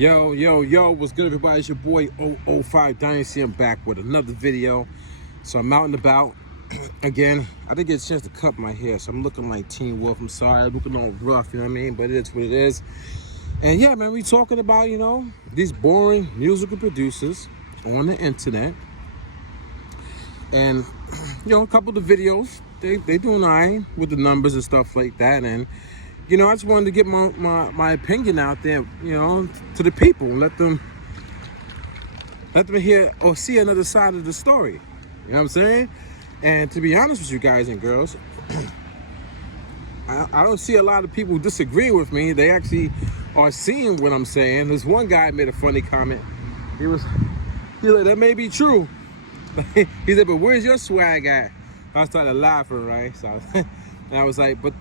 Yo, what's good, everybody? It's your boy 005 Dynasty. I'm back with another video. So I'm out and about again. I didn't get a chance to cut my hair, so I'm looking like Teen Wolf. I'm sorry, I'm looking all rough, you know what I mean? But it is what it is. And yeah, man, we talking about, these boring musical producers on the internet. And, a couple of the videos, they doing all right with the numbers and stuff like that. And I just wanted to get my opinion out there, to the people, let them hear or see another side of the story. You know what I'm saying? And to be honest with you guys and girls, I don't see a lot of people disagree with me. They actually are seeing what I'm saying. This one guy made a funny comment. He was like, that may be true. He said, but where's your swag at? I started laughing, right? So, and I was like, but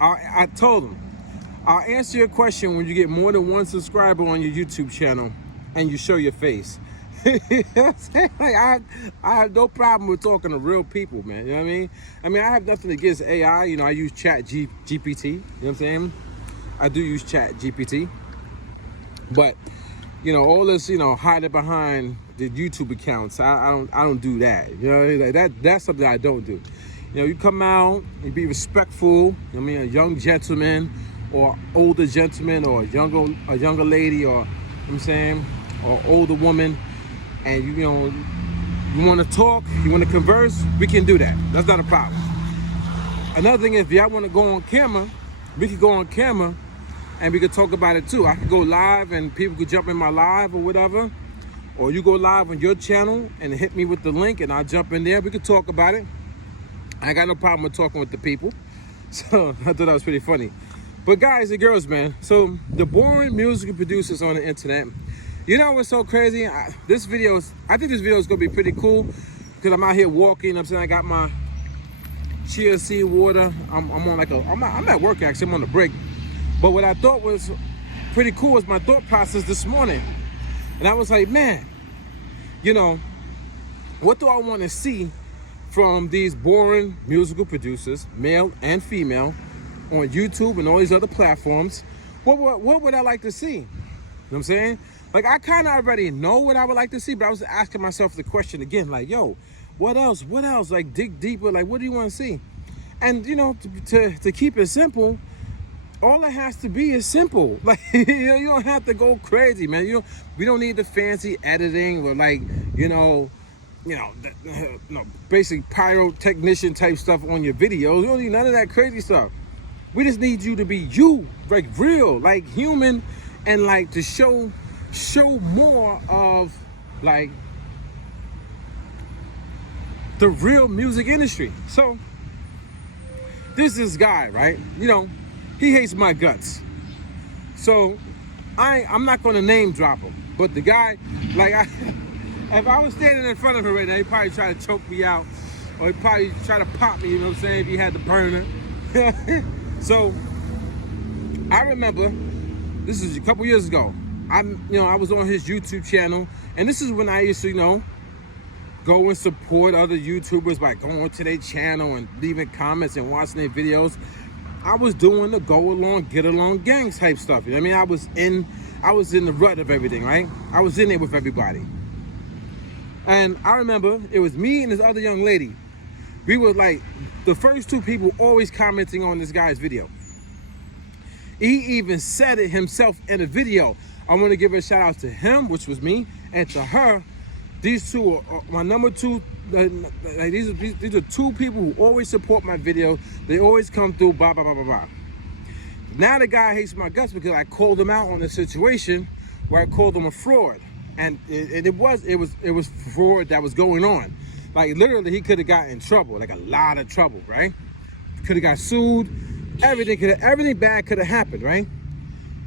I told him, I'll answer your question when you get more than one subscriber on your YouTube channel and you show your face. You know what I'm saying? Like, I have no problem with talking to real people, man. You know what I mean? I have nothing against AI. I use chat GPT. You know what I'm saying? I do use chat GPT. But, all this, hiding behind the YouTube accounts, I don't do that. That's something I don't do. You come out, you be respectful. A young gentleman or older gentleman or a younger lady or, or older woman, and you want to talk, you want to converse, we can do that. That's not a problem. Another thing is, if y'all want to go on camera, we could go on camera and we could talk about it too. I could go live and people could jump in my live or whatever, or you go live on your channel and hit me with the link and I'll jump in there. We could talk about it. I got no problem with talking with the people. So I thought that was pretty funny. But guys and girls, man, so the boring music producers on the internet, what's so crazy? I think this video is gonna be pretty cool because I'm out here walking. I got my chia seed water. I'm at work actually. I'm on the break. But what I thought was pretty cool was my thought process this morning. And I was like, man, what do I want to see from these boring musical producers, male and female, on YouTube and all these other platforms? What would I like to see? You know what I'm saying? Like, I kind of already know what I would like to see, but I was asking myself the question again, like, yo, what else? Like, dig deeper. Like, what do you want to see? And, to keep it simple, all it has to be is simple. Like, you don't have to go crazy, man. We don't need the fancy editing or basic pyrotechnician type stuff on your videos. You don't need none of that crazy stuff. We just need you to be you, like real, like human, and like to show more of like the real music industry. So this guy, right? He hates my guts. So I'm not gonna name drop him, but the guy, like if I was standing in front of him right now, he'd probably try to choke me out, or he'd probably try to pop me, you know what I'm saying, if he had the burner. So, I remember, this is a couple years ago, I was on his YouTube channel, and this is when I used to, go and support other YouTubers by going to their channel and leaving comments and watching their videos. I was doing the go along, get along gang type stuff. You know what I mean? I was in the rut of everything, right? I was in there with everybody. And I remember it was me and this other young lady. We were like the first two people always commenting on this guy's video. He even said it himself in a video. I want to give a shout out to him, which was me, and to her. These two are my number two. These are two people who always support my video. They always come through, blah, blah, blah, blah, blah. Now the guy hates my guts because I called him out on a situation where I called him a fraud. And it was fraud that was going on. Like, literally, he could have gotten in trouble, like a lot of trouble, right? Could have got sued. Everything bad could have happened, right?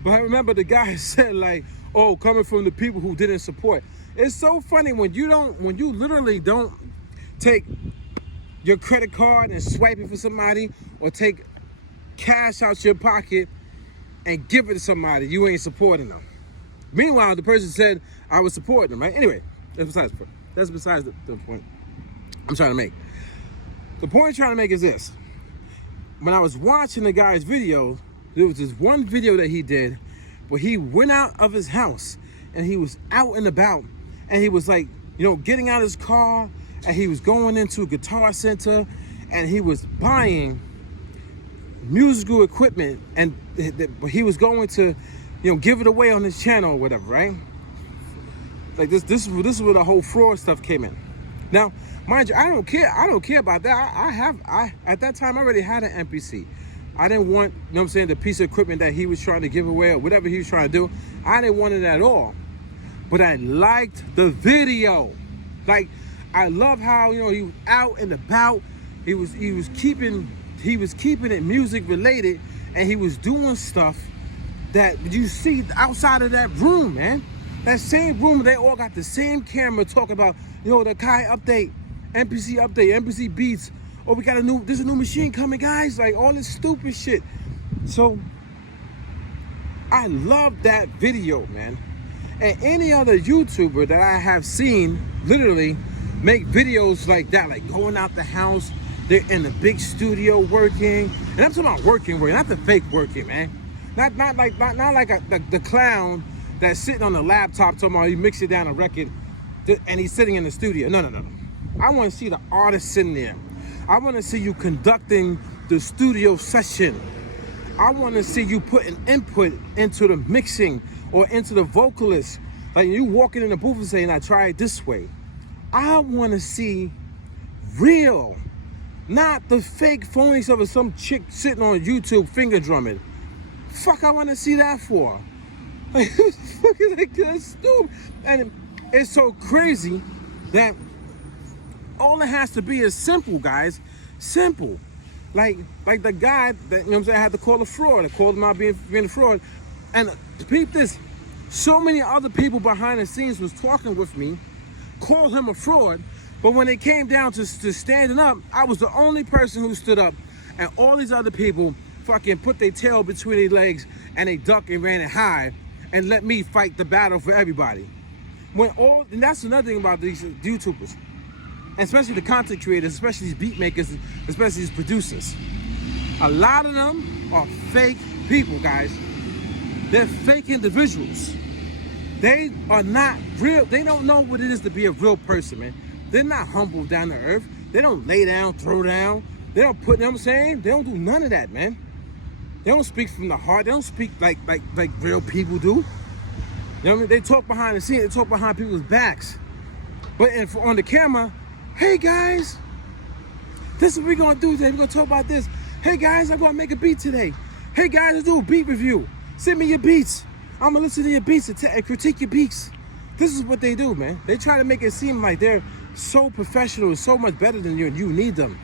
But I remember the guy said, like, oh, coming from the people who didn't support. It's so funny when you literally don't take your credit card and swipe it for somebody, or take cash out your pocket and give it to somebody, you ain't supporting them. Meanwhile, the person said I was supporting them, right? Anyway, that's besides the point I'm trying to make. The point I'm trying to make is this. When I was watching the guy's video, there was this one video that he did but he went out of his house and he was out and about, and he was like, you know, getting out of his car, and he was going into a Guitar Center, and he was buying musical equipment, and he was going to, you know, give it away on his channel or whatever, right? Like this is where the whole fraud stuff came in. Now, mind you, I don't care about that. I at that time I already had an MPC. I didn't want, you know what I'm saying, the piece of equipment that he was trying to give away or whatever he was trying to do. I didn't want it at all. But I liked the video. Like, I love how, you know, he was out and about. He was keeping it music related, and he was doing stuff that you see outside of that room, man. That same room, they all got the same camera talking about, yo, the Kai update, MPC beats. Oh, there's a new machine coming, guys. Like all this stupid shit. So I love that video, man. And any other YouTuber that I have seen literally make videos like that, like going out the house, they're in the big studio working. And I'm talking about working, not the fake working, man. Not like the clown that's sitting on the laptop talking about he mixed it down a record and he's sitting in the studio. No. I want to see the artist sitting there. I want to see you conducting the studio session. I want to see you putting input into the mixing or into the vocalist. Like you walking in the booth and saying, I try it this way. I want to see real, not the fake phony stuff of some chick sitting on YouTube finger drumming. Fuck, I want to see that for. Like, fucking like that's stupid. And it's so crazy that all it has to be is simple, guys. Simple. Like the guy that, you know what I'm saying, I had to call a fraud. I called him out being a fraud. And to peep this, so many other people behind the scenes was talking with me, called him a fraud, but when it came down to standing up, I was the only person who stood up, and all these other people fucking put their tail between their legs and they ducked and ran it high and let me fight the battle for everybody. And that's another thing about these YouTubers, especially the content creators, especially these beat makers, especially these producers. A lot of them are fake people, guys. They're fake individuals. They are not real. They don't know what it is to be a real person, man. They're not humble down to earth. They don't lay down, throw down. They don't put, you know what I'm saying? They don't do none of that, man. They don't speak from the heart. They don't speak like real people do. You know what I mean? They talk behind the scenes. They talk behind people's backs. But on the camera, hey guys, this is what we're gonna do today. We're gonna talk about this. Hey guys, I'm gonna make a beat today. Hey guys, let's do a beat review. Send me your beats. I'm gonna listen to your beats and critique your beats. This is what they do, man. They try to make it seem like they're so professional, so much better than you, and you need them.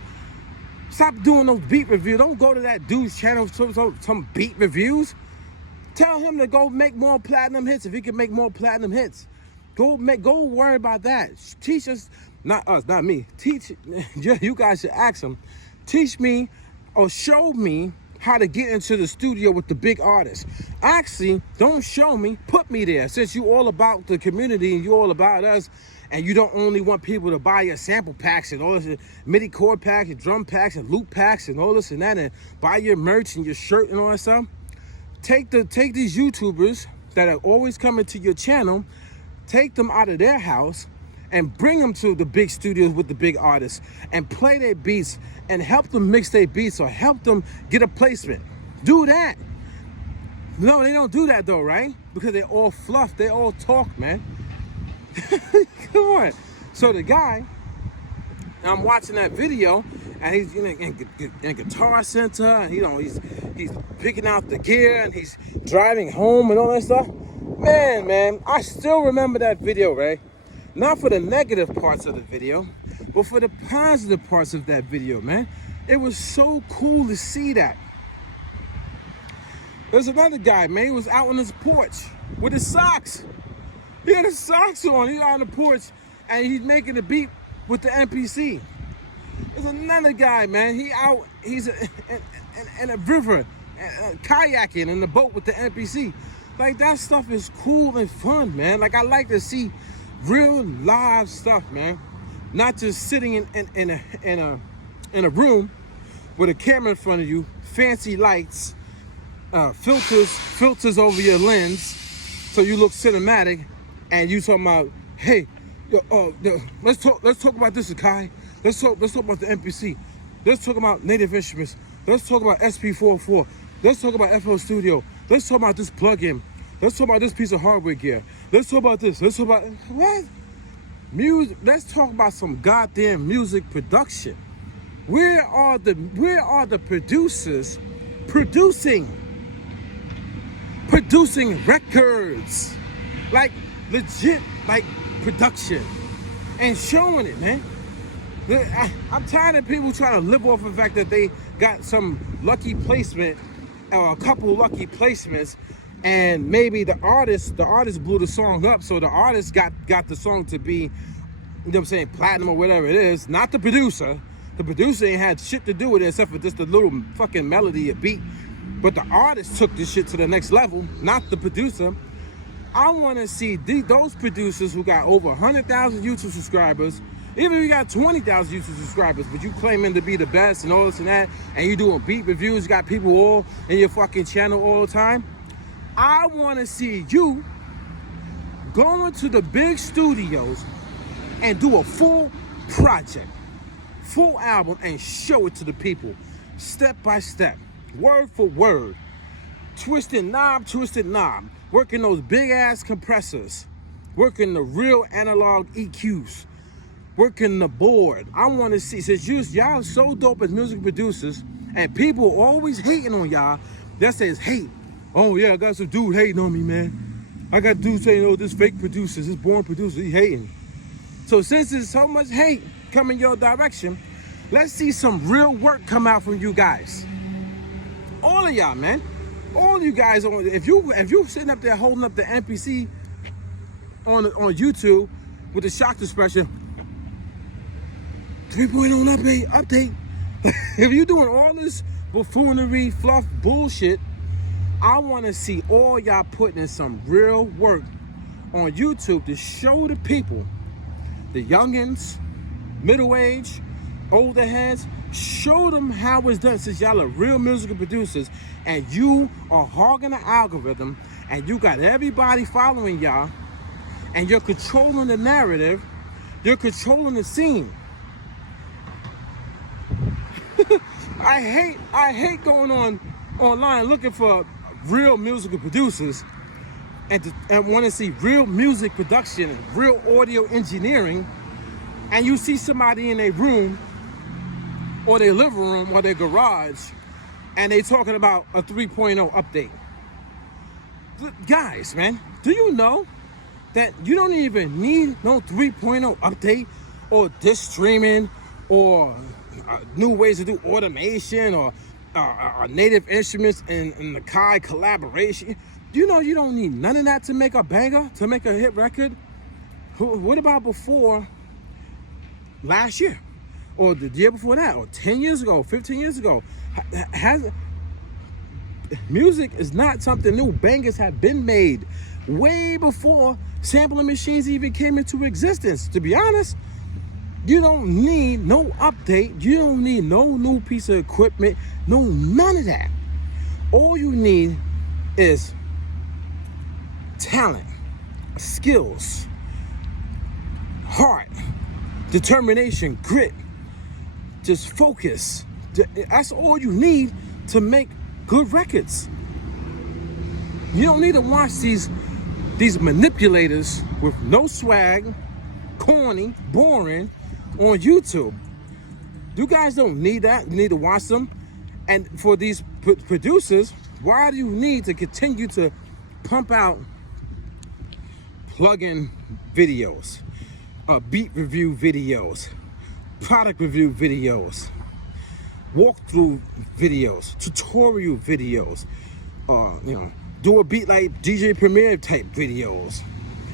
Stop doing those beat reviews. Don't go to that dude's channel for some beat reviews. Tell him to go make more platinum hits if he can make more platinum hits. Go worry about that. Teach us, not us, not me. Teach, you guys should ask him. Teach me or show me how to get into the studio with the big artists. Actually, don't show me, put me there. Since you all about the community and you all about us, and you don't only want people to buy your sample packs and all this MIDI chord packs and drum packs and loop packs and all this and that, and buy your merch and your shirt and all that stuff. Take these YouTubers that are always coming to your channel, take them out of their house and bring them to the big studios with the big artists and play their beats and help them mix their beats or help them get a placement. Do that. No, they don't do that though, right? Because they're all fluff. They all talk, man. Come on. So the guy, I'm watching that video, and he's in a Guitar Center, and you know he's picking out the gear, and he's driving home and all that stuff. Man, I still remember that video, right? Not for the negative parts of the video, but for the positive parts of that video, man. It was so cool to see that. There's another guy, man. He was out on his porch with his socks. He had his socks on. He's out on the porch, and he's making a beat with the MPC. There's another guy, man. He's in a river, kayaking in the boat with the MPC. Like, that stuff is cool and fun, man. Like, I like to see real live stuff, man. Not just sitting in a room with a camera in front of you, fancy lights, filters over your lens, so you look cinematic, and you talking about, hey, let's talk about this, Akai. Let's talk about the MPC. Let's talk about native instruments. Let's talk about SP44. Let's talk about FL Studio. Let's talk about this plugin. Let's talk about this piece of hardware gear. Let's talk about this. Let's talk about what? Music. Let's talk about some goddamn music production. Where are the producers producing records, like legit, like production, and showing it, man? I'm tired of people trying to live off the fact that they got some lucky placement or a couple lucky placements, and maybe the artist blew the song up, so the artist got the song to be, you know what I'm saying, platinum or whatever it is, not the producer. The producer ain't had shit to do with it except for just a little fucking melody, a beat. But the artist took this shit to the next level, not the producer. I want to see those producers who got over 100,000 YouTube subscribers, even if you got 20,000 YouTube subscribers, but you claiming to be the best and all this and that, and you doing beat reviews, you got people all in your fucking channel all the time. I want to see you going to the big studios and do a full project, full album, and show it to the people, step by step, word for word, twisting knob, working those big ass compressors, working the real analog EQs, working the board. I want to see, since y'all so dope as music producers, and people always hating on y'all, that says hate. Oh yeah, I got some dude hating on me, man. I got dudes saying, oh, this fake producer, this born producer, he hating. So since there's so much hate coming your direction, let's see some real work come out from you guys. All of y'all, man. All you guys, if you sitting up there holding up the MPC on YouTube with the shocked expression, 3.0 update. If you doing all this buffoonery, fluff, bullshit, I want to see all y'all putting in some real work on YouTube to show the people, the youngins, middle age, older heads, show them how it's done, since y'all are real musical producers and you are hogging the algorithm and you got everybody following y'all and you're controlling the narrative, you're controlling the scene. I hate going online looking for real musical producers and want to see real music production and real audio engineering, and you see somebody in their room or their living room or their garage and they talking about a 3.0 update. Guys, man, do you know that you don't even need no 3.0 update or disc streaming or new ways to do automation or native instruments and the Kai collaboration? Do you know you don't need none of that to make a banger, to make a hit record? What about before last year? Or the year before that, or 10 years ago, 15 years ago? Music is not something new. Bangers have been made way before sampling machines even came into existence. To be honest, you don't need no update. You don't need no new piece of equipment. No, none of that. All you need is talent, skills, heart, determination, grit. Just focus. That's all you need to make good records. You don't need to watch these manipulators with no swag, corny, boring on YouTube. You guys don't need that. You need to watch them. And for these producers, why do you need to continue to pump out plugin videos, beat review videos, product review videos, walkthrough videos, tutorial videos, do a beat like DJ Premier type videos,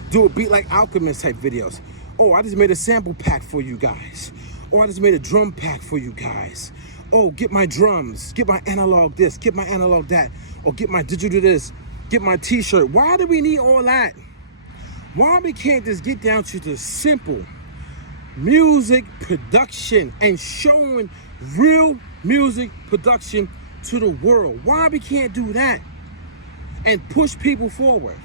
do a beat like Alchemist type videos. Oh, I just made a sample pack for you guys. Oh, I just made a drum pack for you guys. Oh, get my drums, get my analog this, get my analog that, or get my digital this, get my t-shirt. Why do we need all that? Why we can't just get down to the simple music production and showing real music production to the world. Why we can't do that and push people forward?